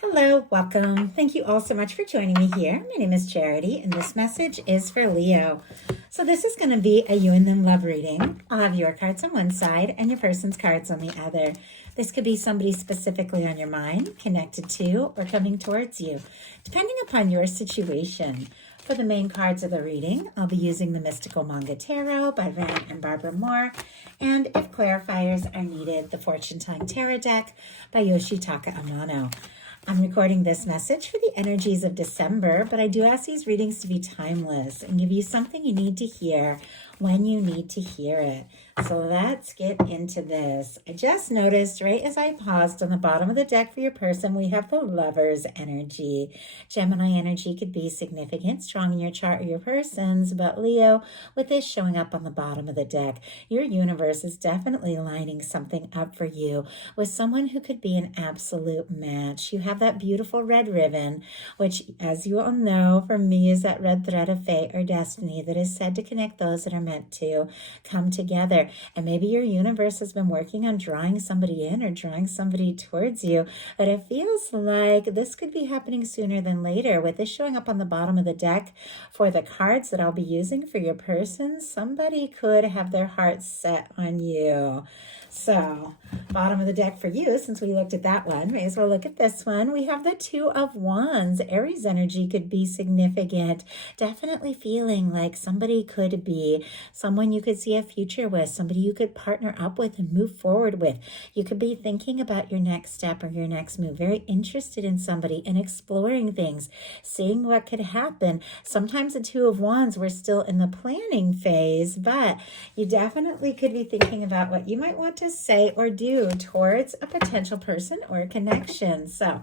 Hello, welcome. Thank you all so much for joining me here. My name is Charity, and this message is for Leo. So this is going to be a you and them love reading. I'll have your cards on one side and your person's cards on the other. This could be somebody specifically on your mind, connected to, or coming towards you, depending upon your situation. For the main cards of the reading, I'll be using the Mystical Manga Tarot by Rann and Barbara Moore, and if clarifiers are needed, the Fortune Telling Tarot deck by Yoshitaka Amano. I'm recording this message for the energies of December, but I do ask these readings to be timeless and give you something you need to hear when you need to hear it. So let's get into this. I just noticed right as I paused on the bottom of the deck for your person, we have the Lover's energy. Gemini energy could be significant, strong in your chart or your person's, but Leo, with this showing up on the bottom of the deck, your universe is definitely lining something up for you with someone who could be an absolute match. You have that beautiful red ribbon, which, as you all know, for me is that red thread of fate or destiny that is said to connect those that are meant to come together. And maybe your universe has been working on drawing somebody in or drawing somebody towards you, but it feels like this could be happening sooner than later. With this showing up on the bottom of the deck for the cards that I'll be using for your person, somebody could have their heart set on you. So, bottom of the deck for you, since we looked at that one, may as well look at this one. We have the Two of Wands. Aries energy could be significant. Definitely feeling like somebody could be someone you could see a future with, somebody you could partner up with and move forward with. You could be thinking about your next step or your next move, very interested in somebody and exploring things, seeing what could happen. Sometimes the Two of Wands, we're still in the planning phase, but you definitely could be thinking about what you might want to say or do towards a potential person or a connection. So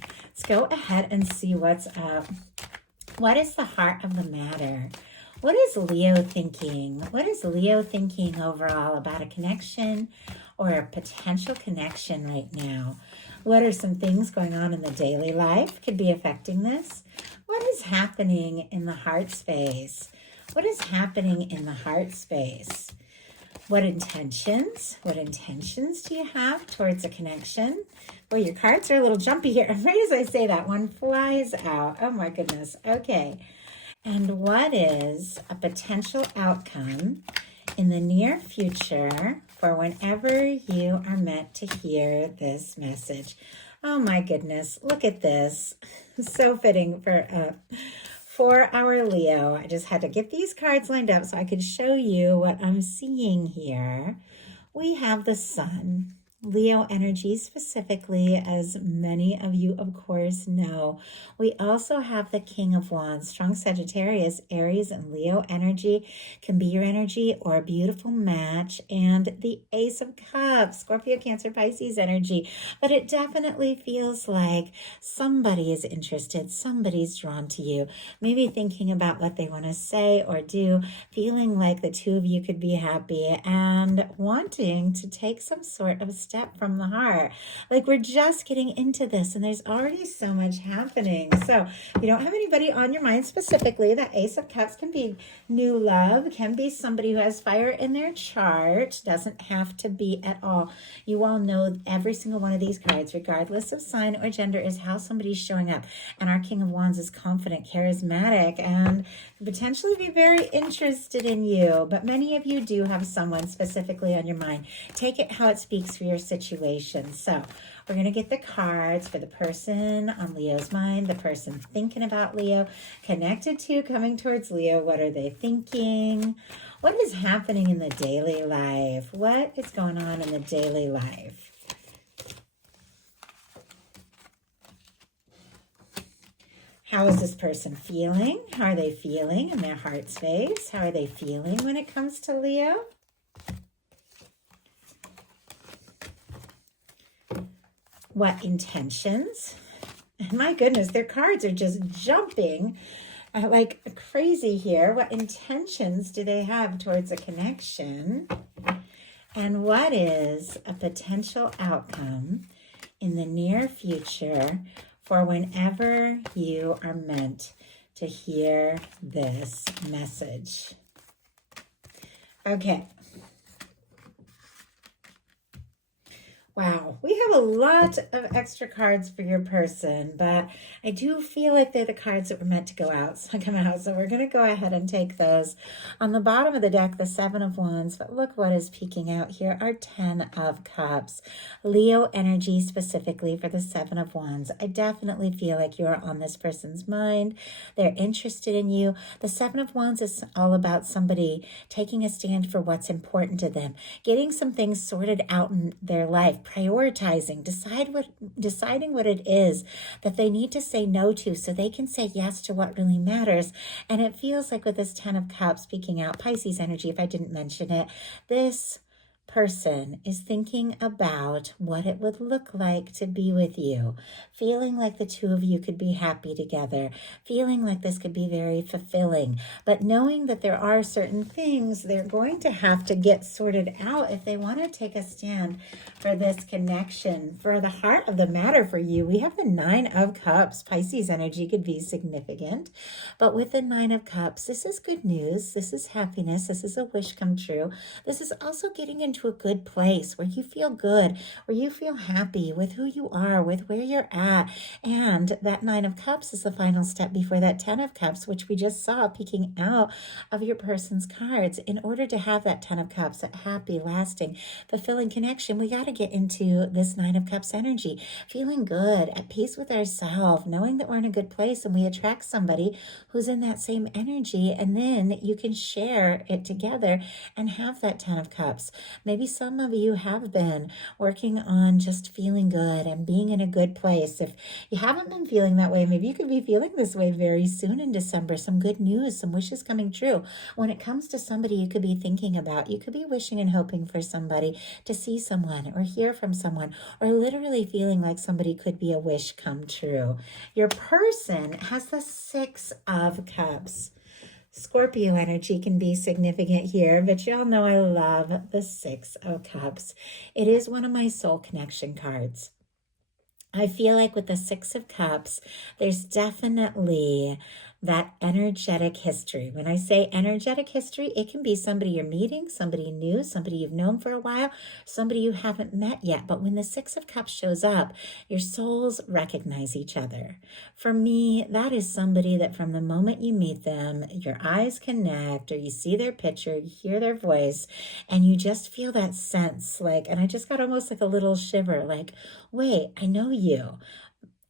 let's go ahead and see what's up. What is the heart of the matter? What is Leo thinking? What is Leo thinking overall about a connection or a potential connection right now? What are some things going on in the daily life could be affecting this? What is happening in the heart space? What is happening in the heart space? What intentions do you have towards a connection? Well, your cards are a little jumpy here. Right as I say that, one flies out. Oh my goodness. Okay. And what is a potential outcome in the near future for whenever you are meant to hear this message? Oh my goodness. Look at this. So fitting for our Leo. I just had to get these cards lined up so I could show you what I'm seeing here. We have the Sun. Leo energy specifically, as many of you, of course, know. We also have the King of Wands. Strong Sagittarius, Aries, and Leo energy can be your energy or a beautiful match. And the Ace of Cups, Scorpio, Cancer, Pisces energy. But it definitely feels like somebody is interested, somebody's drawn to you. Maybe thinking about what they want to say or do, feeling like the two of you could be happy and wanting to take some sort of step from the heart. Like we're just getting into this and there's already so much happening. So if you don't have anybody on your mind specifically, that Ace of Cups can be new love, can be somebody who has fire in their chart, doesn't have to be at all. You all know every single one of these cards, regardless of sign or gender, is how somebody's showing up. And our King of Wands is confident, charismatic, and potentially be very interested in you. But many of you do have someone specifically on your mind. Take it how it speaks for your situation. So we're going to get the cards for the person on Leo's mind, the person thinking about Leo, connected to, coming towards Leo. What are they thinking? What is happening in the daily life? What is going on in the daily life? How is this person feeling? How are they feeling in their heart space? How are they feeling when it comes to Leo? What intentions? And my goodness, their cards are just jumping like crazy here. What intentions do they have towards a connection? And what is a potential outcome in the near future for whenever you are meant to hear this message? Okay. Wow, we have a lot of extra cards for your person, but I do feel like they're the cards that were meant to go out, so come out. So we're going to go ahead and take those. On the bottom of the deck, the Seven of Wands, but look what is peeking out here, our Ten of Cups. Leo energy specifically for the Seven of Wands. I definitely feel like you're on this person's mind. They're interested in you. The Seven of Wands is all about somebody taking a stand for what's important to them, getting some things sorted out in their life, prioritizing, deciding what it is that they need to say no to so they can say yes to what really matters. And it feels like with this Ten of Cups speaking out, Pisces energy, if I didn't mention it, this person is thinking about what it would look like to be with you, feeling like the two of you could be happy together, feeling like this could be very fulfilling, but knowing that there are certain things they're going to have to get sorted out if they want to take a stand for this connection. For the heart of the matter for you, we have the Nine of Cups. Pisces energy could be significant, but with the Nine of Cups, this is good news. This is happiness. This is a wish come true. This is also getting into a good place where you feel good, where you feel happy with who you are, with where you're at. And that Nine of Cups is the final step before that Ten of Cups, which we just saw peeking out of your person's cards. In order to have that Ten of Cups, that happy, lasting, fulfilling connection, we got to get into this Nine of Cups energy, feeling good, at peace with ourselves, knowing that we're in a good place, and we attract somebody who's in that same energy, and then you can share it together and have that Ten of Cups. Maybe some of you have been working on just feeling good and being in a good place. If you haven't been feeling that way, maybe you could be feeling this way very soon in December. Some good news, some wishes coming true. When it comes to somebody you could be thinking about, you could be wishing and hoping for somebody to see someone or hear from someone, or literally feeling like somebody could be a wish come true. Your person has the Six of Cups. Scorpio energy can be significant here, but y'all know I love the Six of Cups. It is one of my soul connection cards. I feel like with the Six of Cups, there's definitely that energetic history. When I say energetic history, it can be somebody you're meeting, somebody new, somebody you've known for a while, somebody you haven't met yet. But when the Six of Cups shows up, your souls recognize each other. For me, that is somebody that from the moment you meet them, your eyes connect, or you see their picture, you hear their voice, and you just feel that sense like, and I just got almost like a little shiver, like, wait, I know you.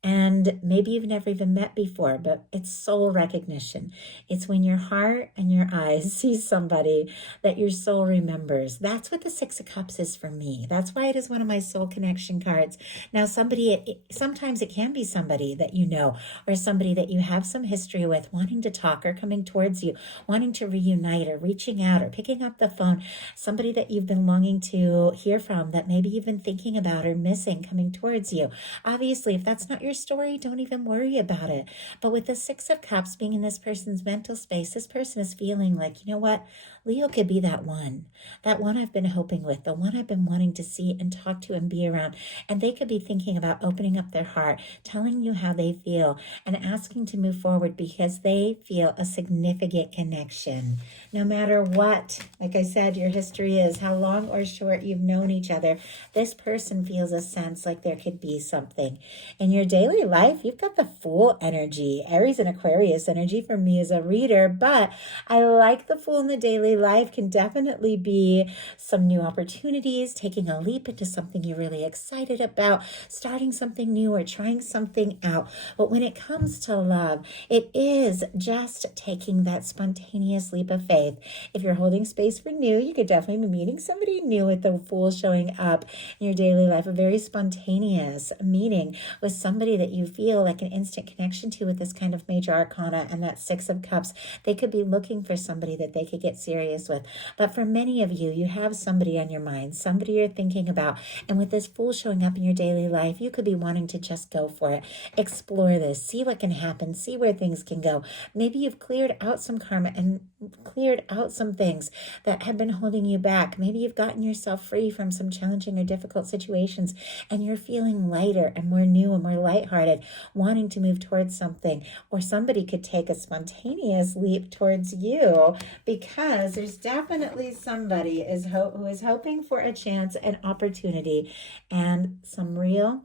And maybe you've never even met before, but it's soul recognition. It's when your heart and your eyes see somebody that your soul remembers. That's what the Six of Cups is for me. That's why it is one of my soul connection cards. Now, sometimes it can be somebody that you know, or somebody that you have some history with, wanting to talk or coming towards you, wanting to reunite or reaching out or picking up the phone, somebody that you've been longing to hear from, that maybe you've been thinking about or missing coming towards you. Obviously, if that's not your story, don't even worry about it. But with the Six of Cups being in this person's mental space, this person is feeling like, you know what? Leo could be that one I've been hoping with, the one I've been wanting to see and talk to and be around. And they could be thinking about opening up their heart, telling you how they feel, and asking to move forward because they feel a significant connection. No matter what, like I said, your history is, how long or short you've known each other, this person feels a sense like there could be something. In your daily life, you've got the Fool energy, Aries and Aquarius energy for me as a reader, but I like the Fool in the daily life. Can definitely be some new opportunities, taking a leap into something you're really excited about, starting something new or trying something out. But when it comes to love, it is just taking that spontaneous leap of faith. If you're holding space for new, you could definitely be meeting somebody new with the Fool showing up in your daily life, a very spontaneous meeting with somebody that you feel like an instant connection to with this kind of major arcana and that Six of Cups. They could be looking for somebody that they could get serious with. But for many of you, you have somebody on your mind, somebody you're thinking about. And with this Fool showing up in your daily life, you could be wanting to just go for it. Explore this, see what can happen, see where things can go. Maybe you've cleared out some karma and cleared out some things that have been holding you back. Maybe you've gotten yourself free from some challenging or difficult situations, and you're feeling lighter and more new and more lighthearted, wanting to move towards something. Or somebody could take a spontaneous leap towards you, because there's definitely somebody who is hoping for a chance and opportunity and some real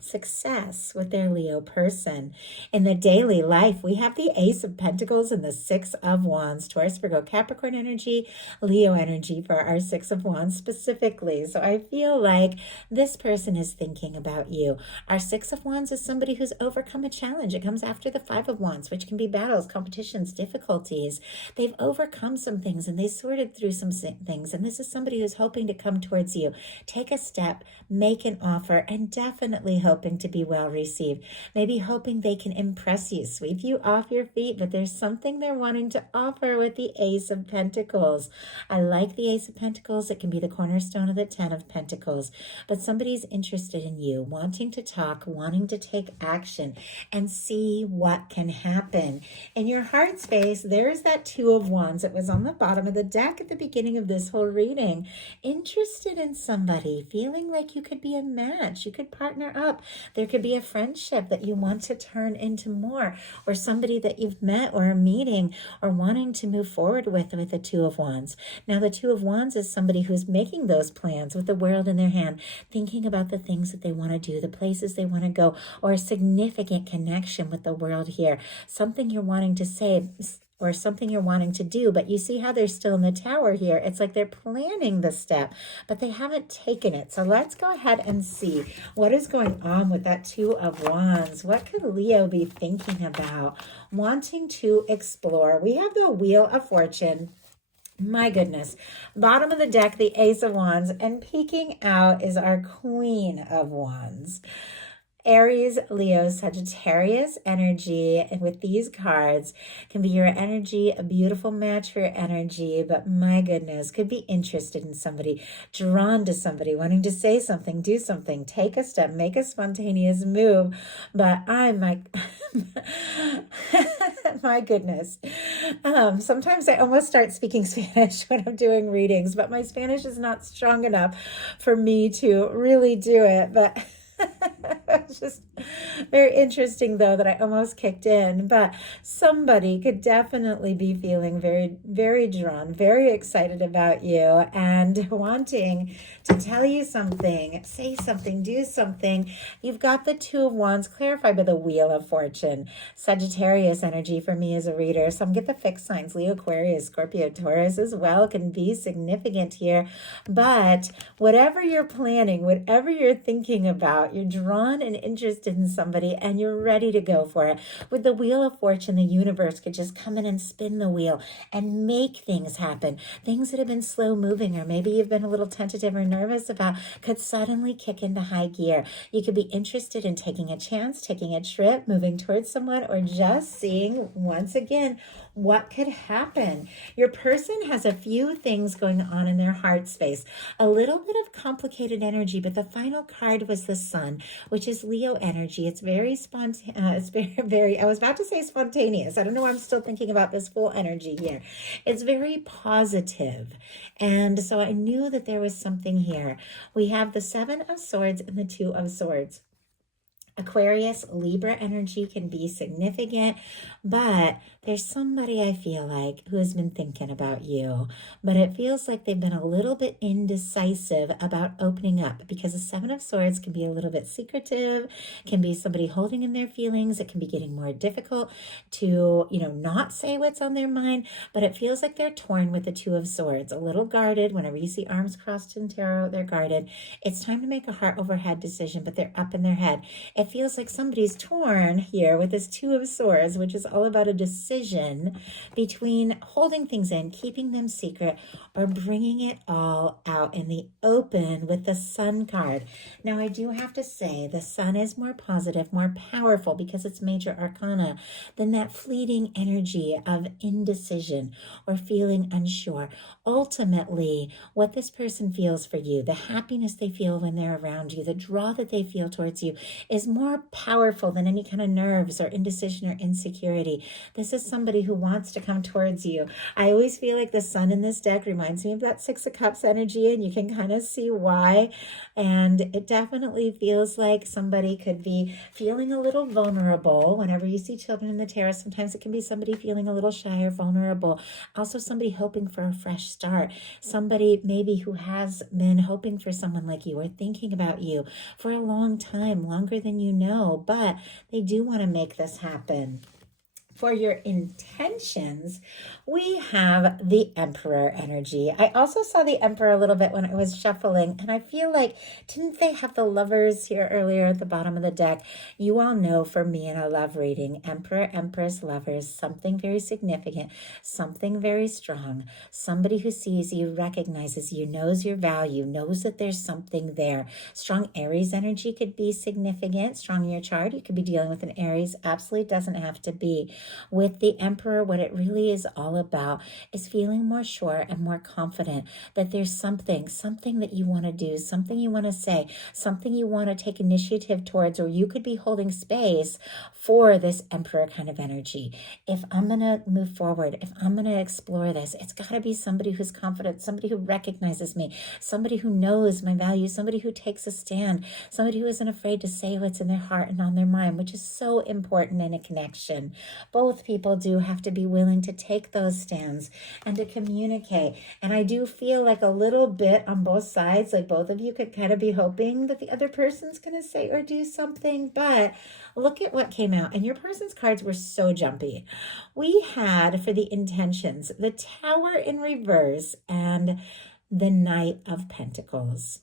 success with their Leo person. In the daily life, we have the Ace of Pentacles and the Six of Wands. Taurus, Virgo, Capricorn energy, Leo energy for our Six of Wands specifically. So I feel like this person is thinking about you. Our Six of Wands is somebody who's overcome a challenge. It comes after the Five of Wands, which can be battles, competitions, difficulties. They've overcome some things and they sorted through some things. And this is somebody who's hoping to come towards you, take a step, make an offer, and definitely hoping to be well received. Maybe hoping they can impress you, sweep you off your feet, but there's something they're wanting to offer with the Ace of Pentacles. I like the Ace of Pentacles. It can be the cornerstone of the Ten of Pentacles, but somebody's interested in you, wanting to talk, wanting to take action and see what can happen. In your heart space, there's that Two of Wands. It was on the bottom of the deck at the beginning of this whole reading. Interested in somebody, feeling like you could be a match, you could partner up. There could be a friendship that you want to turn into more, or somebody that you've met or are meeting or wanting to move forward with the Two of Wands. Now, the Two of Wands is somebody who's making those plans with the world in their hand, thinking about the things that they want to do, the places they want to go, or a significant connection with the world here. Something you're wanting to say, or something you're wanting to do, but you see how they're still in the Tower here. It's like they're planning the step, but they haven't taken it. So let's go ahead and see what is going on with that Two of Wands. What could Leo be thinking about, wanting to explore? We have the Wheel of Fortune. My goodness. Bottom of the deck, the Ace of Wands, and peeking out is our Queen of Wands. Aries, Leo, Sagittarius energy, and with these cards can be your energy, a beautiful match for your energy, but my goodness, could be interested in somebody, drawn to somebody, wanting to say something, do something, take a step, make a spontaneous move. But I'm like, my goodness. Sometimes I almost start speaking Spanish when I'm doing readings, but my Spanish is not strong enough for me to really do it. But it's just very interesting, though, that I almost kicked in. But somebody could definitely be feeling very, very drawn, very excited about you, and wanting to tell you something, say something, do something. You've got the Two of Wands clarified by the Wheel of Fortune. Sagittarius energy for me as a reader. Some get the fixed signs. Leo, Aquarius, Scorpio, Taurus as well can be significant here. But whatever you're planning, whatever you're thinking about, you're drawn and interested in somebody and you're ready to go for it. With the Wheel of Fortune, the universe could just come in and spin the wheel and make things happen. Things that have been slow moving, or maybe you've been a little tentative or nervous about, could suddenly kick into high gear. You could be interested in taking a chance, taking a trip, moving towards someone, or just seeing once again what could happen. Your person has a few things going on in their heart space. A little bit of complicated energy, but the final card was the Sun, which is Leo energy. It's very spontaneous. It's very, I was about to say spontaneous. I don't know why I'm still thinking about this full energy here. It's very positive. And so I knew that there was something here. We have the Seven of Swords and the Two of Swords. Aquarius, Libra energy can be significant, but there's somebody I feel like who has been thinking about you, but it feels like they've been a little bit indecisive about opening up, because the Seven of Swords can be a little bit secretive, can be somebody holding in their feelings. It can be getting more difficult to, not say what's on their mind, but it feels like they're torn with the Two of Swords, a little guarded. Whenever you see arms crossed in tarot, they're guarded. It's time to make a heart over head decision, but they're up in their head. It feels like somebody's torn here with this Two of Swords, which is all about a decision between holding things in, keeping them secret, or bringing it all out in the open with the Sun card. Now, I do have to say the Sun is more positive, more powerful, because it's major arcana, than that fleeting energy of indecision or feeling unsure. Ultimately, what this person feels for you, the happiness they feel when they're around you, the draw that they feel towards you, is more powerful than any kind of nerves or indecision or insecurity. This is somebody who wants to come towards you. I always feel like the sun in this deck reminds me of that Six of Cups energy, and you can kind of see why. And it definitely feels like somebody could be feeling a little vulnerable. Whenever you see children in the tarot, sometimes it can be somebody feeling a little shy or vulnerable. Also somebody hoping for a fresh start. Somebody maybe who has been hoping for someone like you or thinking about you for a long time, longer than you know, but they do want to make this happen. For your intentions, we have the Emperor energy. I also saw the Emperor a little bit when I was shuffling, and I feel like, didn't they have the Lovers here earlier at the bottom of the deck? You all know for me in a love reading, Emperor, Empress, Lovers, something very significant, something very strong, somebody who sees you, recognizes you, knows your value, knows that there's something there. Strong Aries energy could be significant. Strong in your chart, you could be dealing with an Aries. Absolutely doesn't have to be. With the Emperor, what it really is all about is feeling more sure and more confident that there's something that you want to do, something you want to say, something you want to take initiative towards, or you could be holding space for this Emperor kind of energy. If I'm going to move forward, if I'm going to explore this, it's got to be somebody who's confident, somebody who recognizes me, somebody who knows my values, somebody who takes a stand, somebody who isn't afraid to say what's in their heart and on their mind, which is so important in a connection. Both people do have to be willing to take those stands and to communicate. And I do feel like a little bit on both sides, like both of you could kind of be hoping that the other person's going to say or do something. But look at what came out. And your person's cards were so jumpy. We had, for the intentions, the Tower in reverse and the Knight of Pentacles.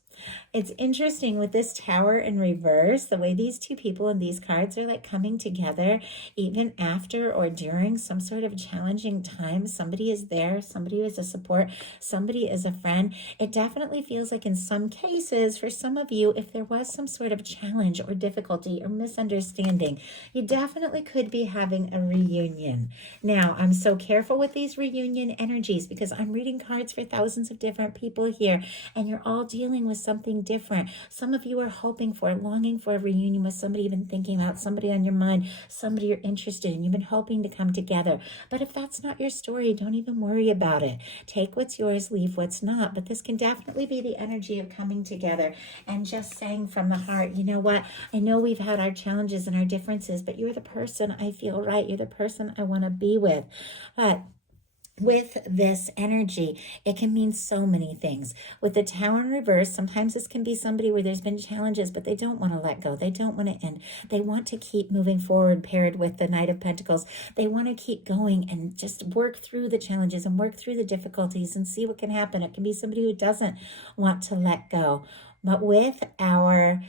It's interesting with this Tower in reverse, the way these two people in these cards are like coming together even after or during some sort of challenging time. Somebody is there, somebody is a support, somebody is a friend. It definitely feels like in some cases, for some of you, if there was some sort of challenge or difficulty or misunderstanding, you definitely could be having a reunion. Now, I'm so careful with these reunion energies because I'm reading cards for thousands of different people here, and you're all dealing with something different. Some of you are hoping for, longing for a reunion with somebody you've been thinking about, somebody on your mind, somebody you're interested in. You've been hoping to come together. But if that's not your story, don't even worry about it. Take what's yours, leave what's not. But this can definitely be the energy of coming together and just saying from the heart, you know what? I know we've had our challenges and our differences, but you're the person I feel right. You're the person I want to be with. But with this energy, it can mean so many things. With the Tower in reverse, sometimes this can be somebody where there's been challenges, but they don't want to let go. They don't want to end. They want to keep moving forward, paired with the Knight of Pentacles. They want to keep going and just work through the challenges and work through the difficulties and see what can happen. It can be somebody who doesn't want to let go. But with our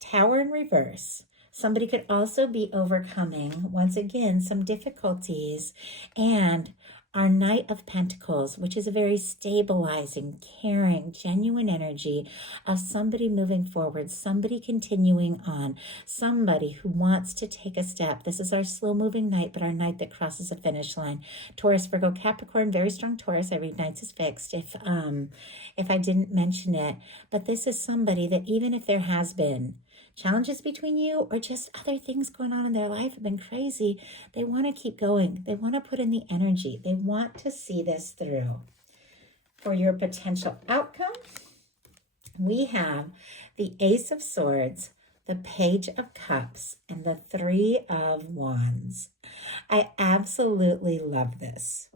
Tower in reverse, somebody could also be overcoming, once again, some difficulties. And our Knight of Pentacles, which is a very stabilizing, caring, genuine energy of somebody moving forward, somebody continuing on, somebody who wants to take a step. This is our slow-moving Knight, but our Knight that crosses a finish line. Taurus, Virgo, Capricorn, very strong Taurus. I read Knights as fixed if I didn't mention it. But this is somebody that even if there has been challenges between you or just other things going on in their life have been crazy, they want to keep going. They want to put in the energy. They want to see this through. For your potential outcome, we have the Ace of Swords, the Page of Cups, and the Three of Wands. I absolutely love this.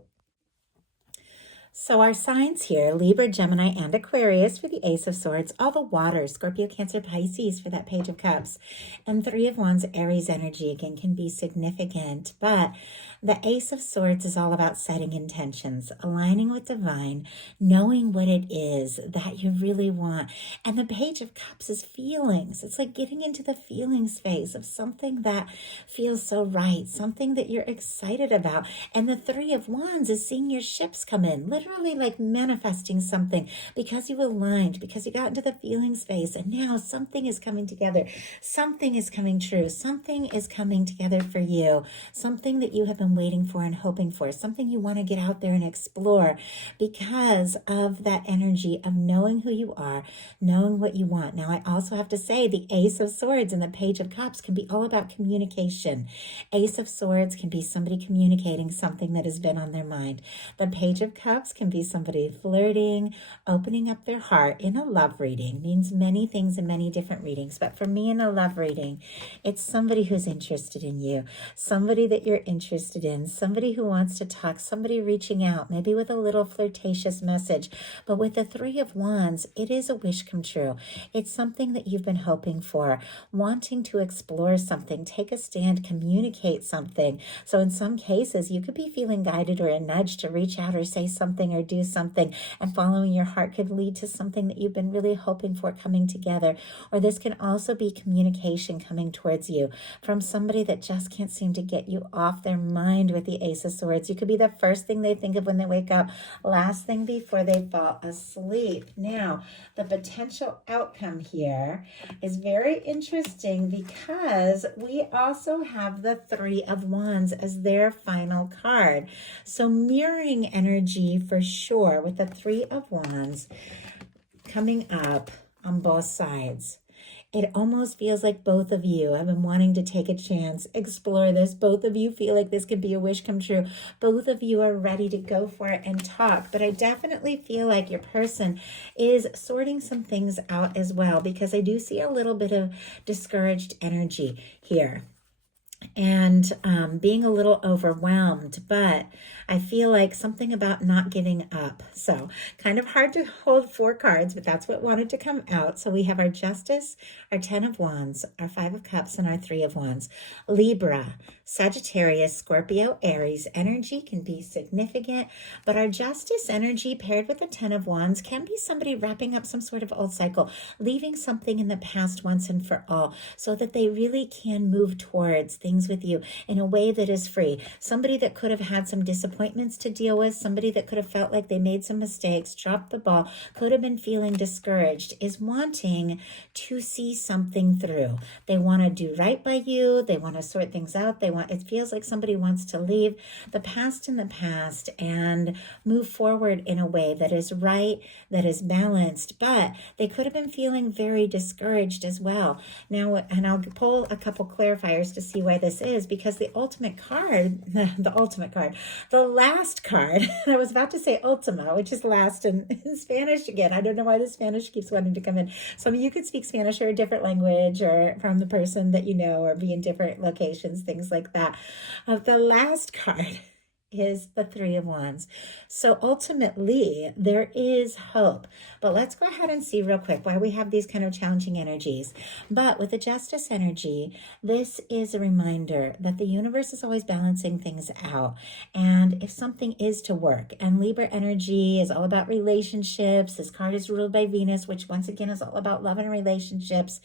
So our signs here, Libra, Gemini, and Aquarius for the Ace of Swords, all the waters, Scorpio, Cancer, Pisces for that Page of Cups, and Three of Wands, Aries energy, again, can be significant. But the Ace of Swords is all about setting intentions, aligning with divine, knowing what it is that you really want. And the Page of Cups is feelings. It's like getting into the feelings phase of something that feels so right, something that you're excited about. And the Three of Wands is seeing your ships come in, literally literally like manifesting something because you aligned, because you got into the feeling space, and now something is coming together. Something is coming true. Something is coming together for you. Something that you have been waiting for and hoping for. Something you want to get out there and explore because of that energy of knowing who you are, knowing what you want. Now, I also have to say the Ace of Swords and the Page of Cups can be all about communication. Ace of Swords can be somebody communicating something that has been on their mind. The Page of Cups can be somebody flirting, opening up their heart in a love reading. Means many things in many different readings. But for me in a love reading, it's somebody who's interested in you, somebody that you're interested in, somebody who wants to talk, somebody reaching out, maybe with a little flirtatious message. But with the Three of Wands, it is a wish come true. It's something that you've been hoping for, wanting to explore something, take a stand, communicate something. So in some cases, you could be feeling guided or a nudge to reach out or say something or do something, and following your heart could lead to something that you've been really hoping for coming together. Or this can also be communication coming towards you from somebody that just can't seem to get you off their mind with the Ace of Swords. You could be the first thing they think of when they wake up, last thing before they fall asleep. Now, the potential outcome here is very interesting because we also have the Three of Wands as their final card. So mirroring energy for sure with the Three of Wands coming up on both sides. It almost feels like both of you have been wanting to take a chance, explore this. Both of you feel like this could be a wish come true. Both of you are ready to go for it and talk. But I definitely feel like your person is sorting some things out as well, because I do see a little bit of discouraged energy here and being a little overwhelmed, but I feel like something about not giving up. So kind of hard to hold 4 cards, but that's what wanted to come out. So we have our Justice, our 10 of Wands, our 5 of Cups, and our 3 of Wands. Libra, Sagittarius, Scorpio, Aries energy can be significant, but our Justice energy paired with the 10 of Wands can be somebody wrapping up some sort of old cycle, leaving something in the past once and for all, so that they really can move towards things with you in a way that is free. Somebody that could have had some disappointments to deal with, somebody that could have felt like they made some mistakes, dropped the ball, could have been feeling discouraged, is wanting to see something through. They want to do right by you. They want to sort things out. It feels like somebody wants to leave the past in the past and move forward in a way that is right, that is balanced, but they could have been feeling very discouraged as well. Now, and I'll pull a couple clarifiers to see why this is, because the ultimate card, the last card, I was about to say ultima, which is last in Spanish again. I don't know why the Spanish keeps wanting to come in. Some of you could speak Spanish or a different language, or from the person that you know, or be in different locations, things like that. The last card is the Three of Wands. So ultimately, there is hope. But let's go ahead and see real quick why we have these kind of challenging energies. But with the Justice energy, this is a reminder that the universe is always balancing things out. And if something is to work, and Libra energy is all about relationships, this card is ruled by Venus, which once again is all about love and relationships.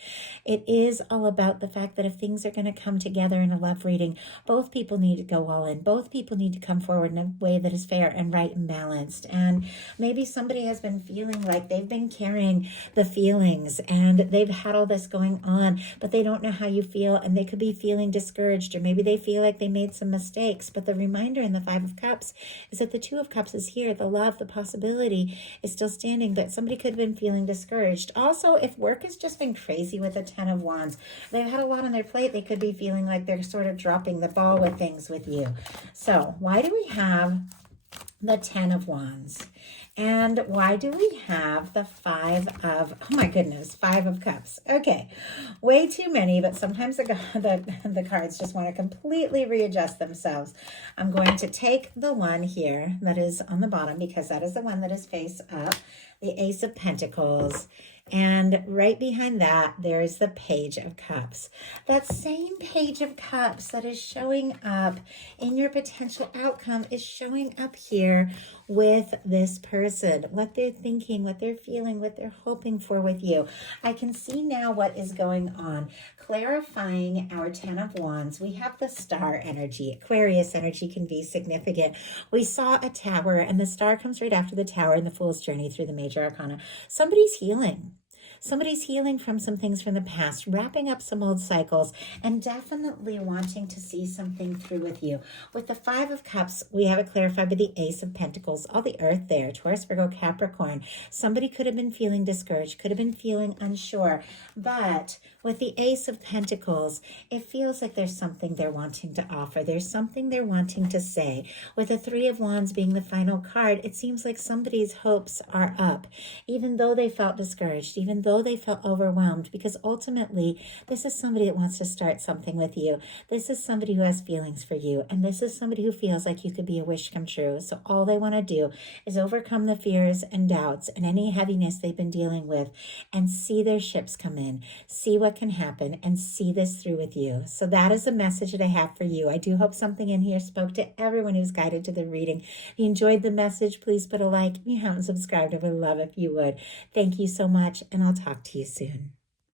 It is all about the fact that if things are going to come together in a love reading, both people need to go all in. Both people need to come forward in a way that is fair and right and balanced. And maybe somebody has been feeling like they've been carrying the feelings and they've had all this going on, but they don't know how you feel, and they could be feeling discouraged, or maybe they feel like they made some mistakes. But the reminder in the 5 of Cups is that the 2 of Cups is here. The love, the possibility is still standing, but somebody could have been feeling discouraged. Also, if work has just been crazy with the 10 of Wands, they've had a lot on their plate, they could be feeling like they're sort of dropping the ball with things with you. So why do we have the 10 of Wands? And why do we have the 5 of Cups? Okay, way too many, but sometimes the cards just want to completely readjust themselves. I'm going to take the one here that is on the bottom, because that is the one that is face up, the Ace of Pentacles. And right behind that, there's the Page of Cups. That same Page of Cups that is showing up in your potential outcome is showing up here with this person, what they're thinking, what they're feeling, what they're hoping for with you. I can see now what is going on. Clarifying our 10 of Wands, we have the star energy. Aquarius energy can be significant. We saw a tower, and the star comes right after the tower in the Fool's Journey through the major arcana. Somebody's healing. Somebody's healing from some things from the past, wrapping up some old cycles, and definitely wanting to see something through with you. With the Five of Cups, we have it clarified by the Ace of Pentacles, all the earth there, Taurus, Virgo, Capricorn. Somebody could have been feeling discouraged, could have been feeling unsure, but with the Ace of Pentacles, it feels like there's something they're wanting to offer. There's something they're wanting to say. With the Three of Wands being the final card, it seems like somebody's hopes are up, even though they felt discouraged, even though they felt overwhelmed, because ultimately, this is somebody that wants to start something with you. This is somebody who has feelings for you, and this is somebody who feels like you could be a wish come true. So all they want to do is overcome the fears and doubts and any heaviness they've been dealing with and see their ships come in, see what can happen, and see this through with you. So that is the message that I have for you. I do hope something in here spoke to everyone who's guided to the reading. If you enjoyed the message, please put a like. If you haven't subscribed, I would love if you would. Thank you so much, and I'll talk to you soon.